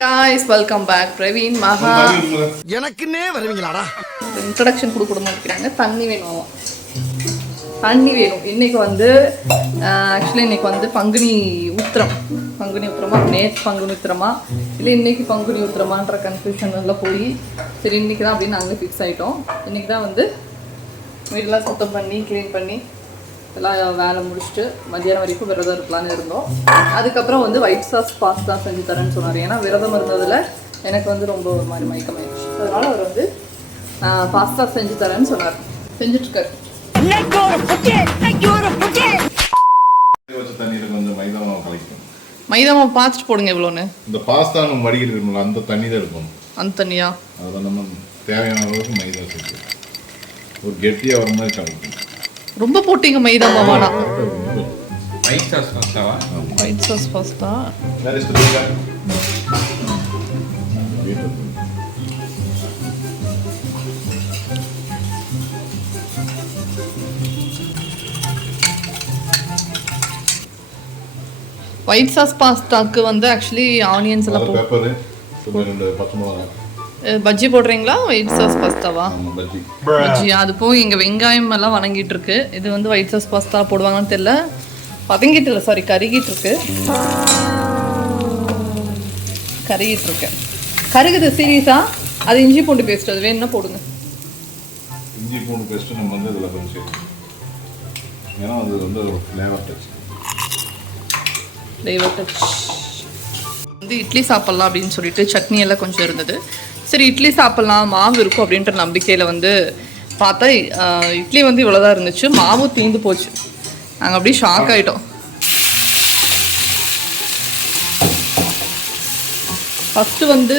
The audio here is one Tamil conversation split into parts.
guys வெல்கம் பேக் பிரவீன் மகா எனக்குன்னே வருவீங்களாடா? இன்ட்ரடக்ஷன் கொடுக்க மாட்டேங்கிறாங்க தண்ணி வேணும் தண்ணி வேணும். இன்னைக்கு வந்து ஆக்சுவலி இன்னைக்கு வந்து பங்குனி உத்திரம். பங்குனி உத்திரமா? நேற்று பங்குனி உத்திரமா? இல்லை இன்னைக்கு பங்குனி உத்திரமான்ற கன்ஃபியூஷனில் போய் சரி இன்னைக்கு தான் அப்படின்னு நாங்கள் ஃபிக்ஸ் ஆகிட்டோம் இன்னைக்கு தான் வந்து வீடெல்லாம் சுத்தம் பண்ணி க்ளீன் பண்ணி எல்லாம் வேலை முடிச்சுட்டு மத்தியானம் வரைக்கும் விரதம் இருக்கலாம்னு இருந்தோம். அதுக்கப்புறம் வந்து ஒயிட் சாஸ் பாஸ்தா செஞ்சு தரேன்னு சொன்னார். ஏன்னா விரதம் இருந்ததில் எனக்கு வந்து ரொம்ப ஒரு மாதிரி மயக்கமாயிடுச்சு. அதனால அவர் வந்து பாஸ்தா செஞ்சு தரேன்னு சொன்னார். செஞ்சுட்ருக்காரு மைதா மாவு பார்த்துட்டு போடுங்க எவ்வளோன்னு இந்த பாஸ்தா நம்ம வடிகிட்டு இருக்கோம்ல அந்த தண்ணி தான் இருக்கணும். அந்த தண்ணியா? அதில் நம்ம தேவையான அளவுக்கு மைதா சேர்த்து ஒரு கெட்டியாக வர மாதிரி கலக்கணும். ரொம்ப போட்டீங்க மைதா மாவானா? White sauce பாஸ்தாவா white sauce pasta. White sauce பாஸ்தாக்கு வந்து ஆக்சுவலி ஆனியன்ஸ் எல்லாம் பச்சை மிளகா அஹ் பஜ்ஜி போடுறீங்களா? ஒயிட் சாஸ் பாஸ்தாவா பஜ்ஜி. பஜ்ஜி. அது போய் இங்கே வெங்காயம் எல்லாம் வணங்கிட்டு இருக்கு இது வந்து ஒயிட் சாஸ் பாஸ்தா போடுவாங்கன்னு தெரியல. பதங்கிட்டு இல்லை சாரி கருகிட்டு இருக்கு கருகிட்டு இருக்கு கருகுது சீரியஸா அது இஞ்சி பூண்டு பேஸ்ட் அது வேணும்னா போடுங்க. இஞ்சி பூண்டு பேஸ்ட்டு நம்ம வந்து இதில் கொஞ்சம் ஏன்னா அது வந்து ஒரு ஃப்ளேவர் டச் ஃப்ளேவர் டச் வந்து இட்லி சாப்பிட்லாம் அப்படின்னு சொல்லிட்டு சட்னி எல்லாம் கொஞ்சம் இருந்தது. சரி இட்லி சாப்பிட்லாம் மாவு இருக்கும் அப்படின்ற நம்பிக்கையில் வந்து பார்த்தா இட்லி வந்து இவ்வளோதான் இருந்துச்சு. மாவு தீந்து போச்சு. நாங்கள் அப்படியே ஷாக் ஆகிட்டோம் ஃபஸ்ட்டு வந்து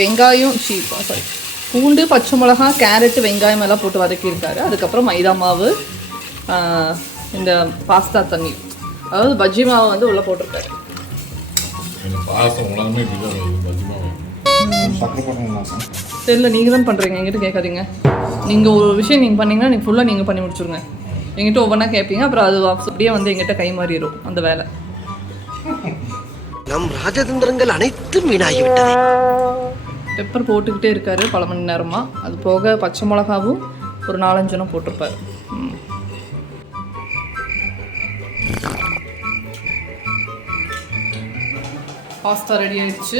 வெங்காயம் சீ சாரி பூண்டு பச்சை மிளகா கேரட்டு வெங்காயம் எல்லாம் போட்டு வதக்கியிருக்காரு. அதுக்கப்புறம் மைதா மாவு இந்த பாஸ்தா தண்ணி. அதாவது பஜ்ஜி மாவை வந்து உள்ளே போட்டிருக்காரு. சக்கரை பண்ணலாம் தெரியல நீங்கள் தான் பண்ணுறீங்க என்கிட்ட கேட்காதீங்க. நீங்கள் ஒரு விஷயம் நீங்கள் பண்ணீங்கன்னா நீங்கள் ஃபுல்லாக நீங்கள் பண்ணி முடிச்சுருங்க. என்கிட்ட ஒவ்வொன்றா கேட்பீங்க அப்புறம் அது அப்படியே வந்து எங்கிட்ட கை மாறிடும் அந்த வேலை. நம் ராஜதந்திரங்கள் அனைத்தும் வீணாகிவிட்டது. பெப்பர் போட்டுக்கிட்டே இருக்காரு பல மணி நேரமாக அது போக பச்சை மிளகாவும் ஒரு நாலஞ்சனம் போட்டிருப்பாரு. பாஸ்தா ரெடி ஆயிடுச்சு.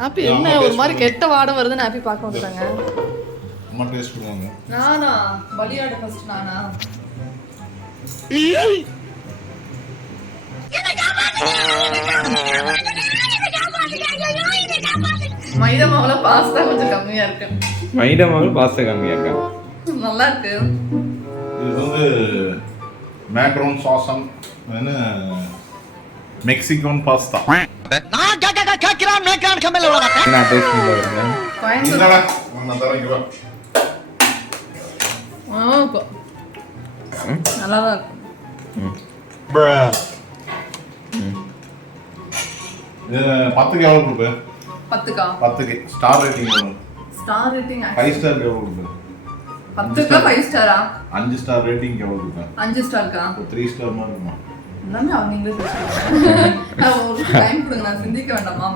ஹாப்பி என்ன ஒரு மாதிரி கெட்ட வாடை வருதுன்னு ஹாப்பி பார்க்க வந்துட்டாங்க. அம்மா டேஸ்ட் பண்ணுவாங்க. நானா? பலியாடு ஃபர்ஸ்ட் நானா? மைதா மாவுல பாஸ்தா கொஞ்சம் கம்மியா இருக்கு. மைதா மாவு பாஸ்தா கம்மியா இருக்கா? நல்லா இருக்கு. இது வந்து மேக்ரோன் சாசம் என்ன? மெக்சிகோன் பாஸ்தா பத்துக்கு எவ்வளோ கொடுப்பேன் பத்துக்கா? பத்துக்கு. ஸ்டார் ரேட்டிங் எவ்வளோ ஸ்டார் ரேட்டிங் ஃபைவ் ஸ்டார் எவ்வளோ கொடுப்பேன் பத்துக்கா ஃபைவ் ஸ்டாரா அஞ்சு ஸ்டார் ரேட்டிங் எவ்வளோ கொடுப்பேன் அஞ்சு ஸ்டாருக்கா த்ரீ ஸ்டார் மாதிரி இருக்குமா? எல்லாமே அவங்க டைம் கொடுங்க நான் சிந்திக்க வேண்டாமா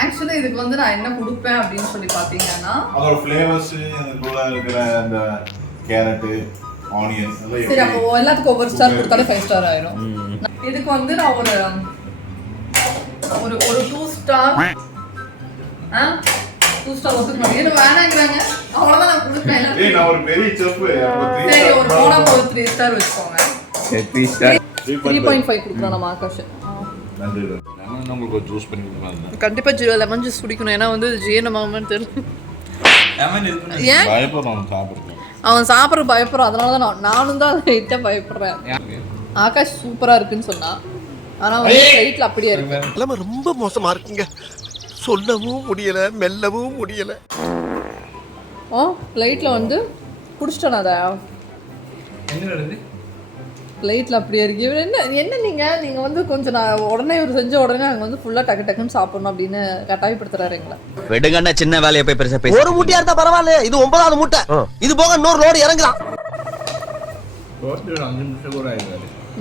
ஆக்சுவலி இதுக்கு வந்து நான் என்ன கொடுப்பேன் அப்படின்னு சொல்லி பார்த்தீங்கன்னா அதோட ஃப்ளேவர்ஸ் அதுக்குள்ள இருக்கிற அந்த கேரட்டு ஆனியன் சரி அப்போ எல்லாத்துக்கும் ஒவ்வொரு ஸ்டார் கொடுத்தாலே ஃபைவ் ஸ்டார் ஆயிரும். இதுக்கு வந்து நான் ஒரு ஒரு ஒரு டூ ஸ்டார் ஆ? டூ ஸ்டார் ஒத்துக்க மாட்டேன். வேணாங்கிறாங்க. அவ்வளோதான் நான் கொடுப்பேன் எல்லாம் ஏய் நான் ஒரு பெரிய செஃப் சரி ஒரு போனா ஒரு த்ரீ ஸ்டார் வச்சுக்கோங்க. Three star three point five கொடுக்குறோம் நம்ம ஆகாஷ் நன்றி நான் உங்களுக்கு ஒரு ஜூஸ் பண்ணி கொடுக்கலாம் கண்டிப்பாக ஜீரோ லெமன் ஜூஸ் குடிக்கணும். ஏன்னா வந்து ஜீரணமாகனு தெரியல ஏன்? அவன் சாப்பிட்ற பயப்படுறான். அதனால தான் நான் நானும் தான் லைட்டாக பயப்படுறேன். ஆகாஷ் சூப்பராக இருக்குன்னு சொன்னான் ஆனால் வந்து ஃப்ளைட்டில் அப்படியே இருக்கு. நிலைமை ரொம்ப மோசமா இருக்குங்க. சொல்லவும் முடியல மெல்லவும் முடியல. ஓ ஃப்ளைட்டில் வந்து குடிச்சிட்டேன் அதை? என்ன பிளேட்டில் அப்படியே இருக்கு. இவர் என்ன என்ன நீங்கள் நீங்கள் வந்து கொஞ்சம் நான் உடனே இவர் செஞ்ச உடனே நாங்கள் வந்து ஃபுல்லாக டக்கு டக்குன்னு சாப்பிடணும் அப்படின்னு கட்டாயப்படுத்துறாரு எங்களை. விடுங்கண்ணா சின்ன வேலையை போய் பெருசா பேச ஒரு மூட்டையா இருந்தா பரவாயில்ல இது ஒன்பதாவது மூட்டை. இது போக இன்னொரு லோடு ஆயிருக்காரு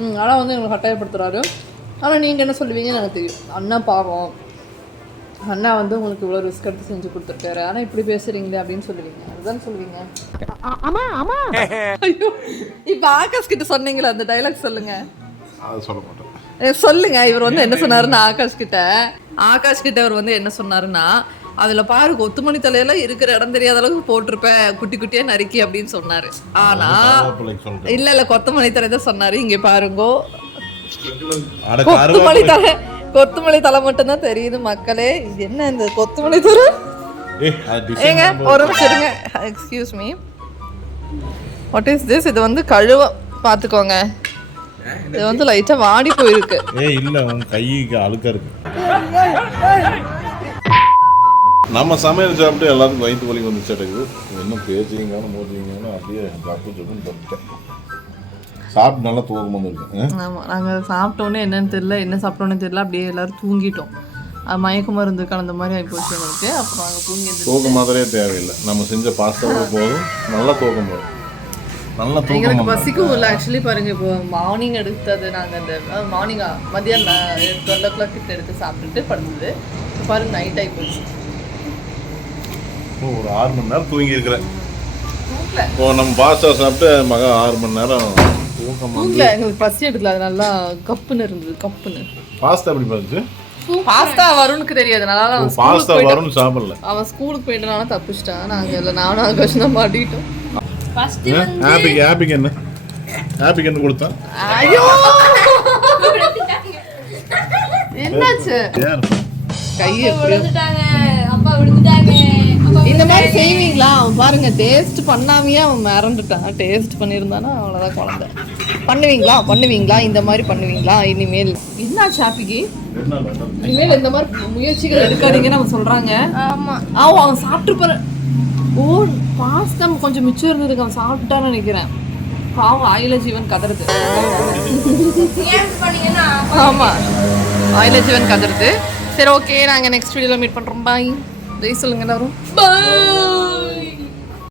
ம் ஆனால் வந்து எங்களை கட்டாயப்படுத்துறாரு. ஆனால் நீங்கள் என்ன சொல்லுவீங்கன்னு எனக்கு தெரியும். அண்ணா பாவம். அண்ணா வந்து உங்களுக்கு இவ்வளோ ரிஸ்க் எடுத்து செஞ்சு கொடுத்துருக்காரு. ஆனால் இப்படி பேசுறீங்களே அப்படின்னு சொல்லுவீங்க. அதுதான் சொல்லுவீங்க. ஆமா ஆமா. ஐயோ. இப்போ ஆகாஷ் கிட்ட சொன்னீங்களே அந்த டைலாக் சொல்லுங்க. அதை சொல்ல மாட்டேன் சொல்லுங்க. இவர் வந்து என்ன சொன்னாருன்னா ஆகாஷ் கிட்ட. ஆகாஷ் கிட்ட அவர் வந்து என்ன சொன்னாருன்னா அதுல பாரு கொத்துமணி தலையில இருக்கிற இடம் தெரியாத அளவுக்கு போட்டிருப்பேன். குட்டி குட்டியா நறுக்கி அப்படின்னு சொன்னாரு. ஆனா இல்ல இல்ல கொத்தமல்லி தலை தான் சொன்னாரு. இங்க பாருங்கோ. அட கொத்துமல்லி தலை. கொத்துமல்லி தலை மட்டும்தான் தெரியுது மக்களே. இது என்ன இந்த கொத்துமல்லி அது ஏங்க ஒரு நிமிஷம் இருங்க. Excuse me what is this இது வந்து கழுவ பார்த்துக்கோங்க. இது வந்து லைட்டா வாடி போயிருக்கு. ஏய் இல்ல உன் கைக்கு அழுக்கா இருக்கு. நம்ம சமையல் சாப்பிட்டு எல்லாருக்கும் வயிற்று வலி வந்து இருக்குது என்ன பேச்சுவீங்கன்னு மோச்சுவீங்கன்னு அப்படியே தப்பு சொல்லுன்னு சாப்பிட்டு நல்லா தூக்கம் வந்துருக்கு ஆமாம் நாங்கள் சாப்பிட்டோன்னே என்னன்னு தெரியல என்ன சாப்பிட்டோன்னு தெரியல அப்படியே எல்லாரும் தூங்கிட்டோம். மயக்க மருந்து கலந்த மாதிரி ஆகிப்போச்சு எங்களுக்கு. அப்புறம் நாங்கள் தூங்கி தூக்க மாதிரியே தேவையில்லை. நம்ம செஞ்ச பாஸ்தாவே போதும். நல்லா தூக்கம் போதும் நல்லா தூக்கம். பசிக்கும் இல்லை ஆக்சுவலி பாருங்க இப்போ மார்னிங் எடுத்தது நாங்கள் அந்த மார்னிங்கா மதியானம் டுவெல் ஓ கிளாக் கிட்ட எடுத்து சாப்பிட்டுட்டு படுத்தது. இப்போ பாருங்க நைட் ஆகி போச்சு ஒரு ஆறு மணி நேரம் தூங்கி இருக்கிறேன் தூங்கல. இப்போ நம்ம பாஸ்தா சாப்பிட்டு மக ஆறு மணி நேரம் தூங்கல. எங்களுக்கு பசி எடுக்கல. அது நல்லா கப்புன்னு இருந்தது கப்புன்னு. பாஸ்தா எப்படி பார்த்துச்சு பாஸ்தா வரும்னுக்கு தெரியாது. அதனால அவன் பாஸ்தா வரும்னு சாப்பிடல. அவன் ஸ்கூலுக்கு போயிட்டனால தப்பிச்சிட்டான். நாங்கள் இல்லை. நானும் ஆகாஷம் தான் மாட்டிக்கிட்டோம். ஹாப்பிக்கு ஹாப்பிக்கு என்ன? ஹாப்பிக்கு என்ன கொடுத்தான் ஐயோ! என்னாச்சு? கை எப்படி அப்பா விழுந்துட்டாங்க. இந்த மாதிரி செய்வீங்களா? அவன் பாருங்க டேஸ்ட் பண்ணாமையே அவன் மிரண்டுட்டான். டேஸ்ட் பண்ணியிருந்தானா அவ்வளோதான் குழந்தை. பண்ணுவீங்களா? பண்ணுவீங்களா? இந்த மாதிரி பண்ணுவீங்களா? இனிமேல். என்ன ஷாப்பிக்கு. இனிமேல் இந்த மாதிரி முயற்சிகள் எடுக்காதீங்கன்னு அவன் சொல்றாங்க. ஆமா. அவன் அவன் சாப்பிட்டு ஓ பாஸ்தா கொஞ்சம் மிச்சம் இருந்ததுக்கு அவன் சாப்பிட்டான்னு நினைக்கிறேன். பாவம் ஆயில ஜீவன் கதறுது. ஆமா. ஆயில ஜீவன் கதறுது. சரி ஓகே நாங்க நெக்ஸ்ட் வீடியோல மீட் பண்றோம். பாய் ஜெய் சொல்லுங்க எல்லாரும் பா